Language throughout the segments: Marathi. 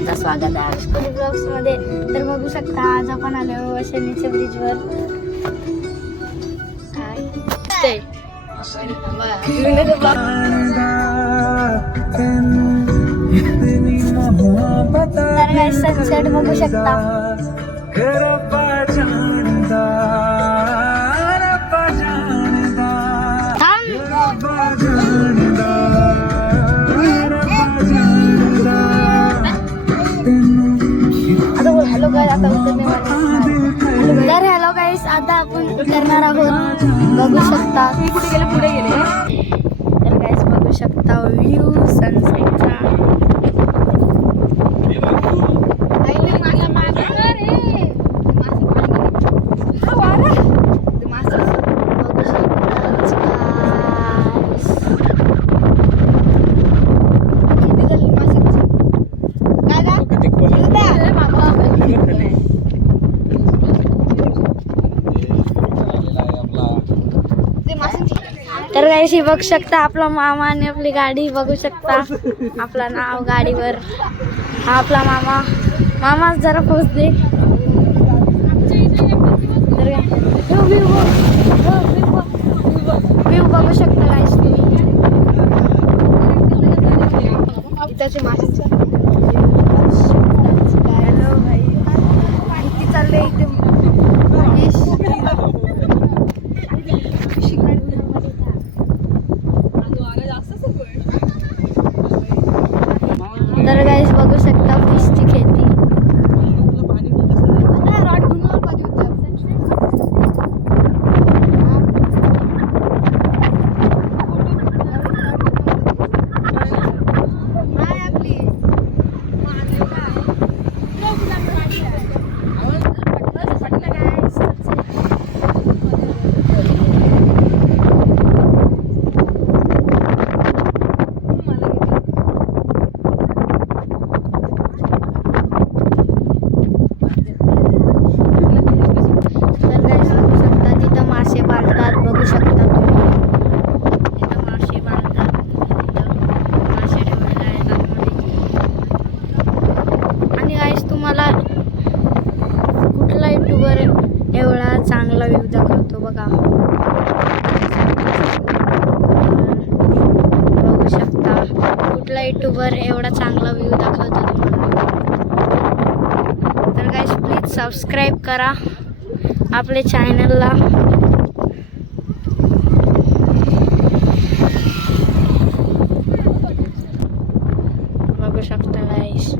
तुमचं स्वागत आहे अश्कुनी ब्लॉग्स मध्ये. तर बघू शकता आज आपण आलो वसईच्या ब्रिजवर. सनसेट बघू शकता. हॅलो गाईस, आता तर हॅलो गाईस, आता आपण उतरणार आहोत. बघू शकता पुढे गेले. तर गाईस बघू शकता व्ह्यू सनसेटचा. तर गाईस ही बघू शकता आपला मामा आणि आपली गाडी बघू शकता. आपला नाव गाडीवर हा आपला मामा. मामा जरा पोच दे. व्ह्यू बघू शकता गाईस तुम्ही. इथाचे मासे किती चालले इथे. तर गाईस बघू शकता फिशची खेती. बघू शकता तुम्ही इथं मासे बांधतात. मासे ठेवायला आहेत आतमध्ये. आणि गाईस तुम्हाला कुठला युट्यूबर एवढा चांगला व्ह्यू दाखवतो बघा. बघू शकता कुठला युट्यूबर एवढा चांगला व्ह्यू दाखवतो तुम्हाला. तर गाईस प्लीज सबस्क्राईब करा आपल्या चॅनलला. बघू शकता गाईस.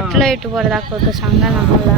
कुठला युट्यूबर दाखवतो सांगा ना मला.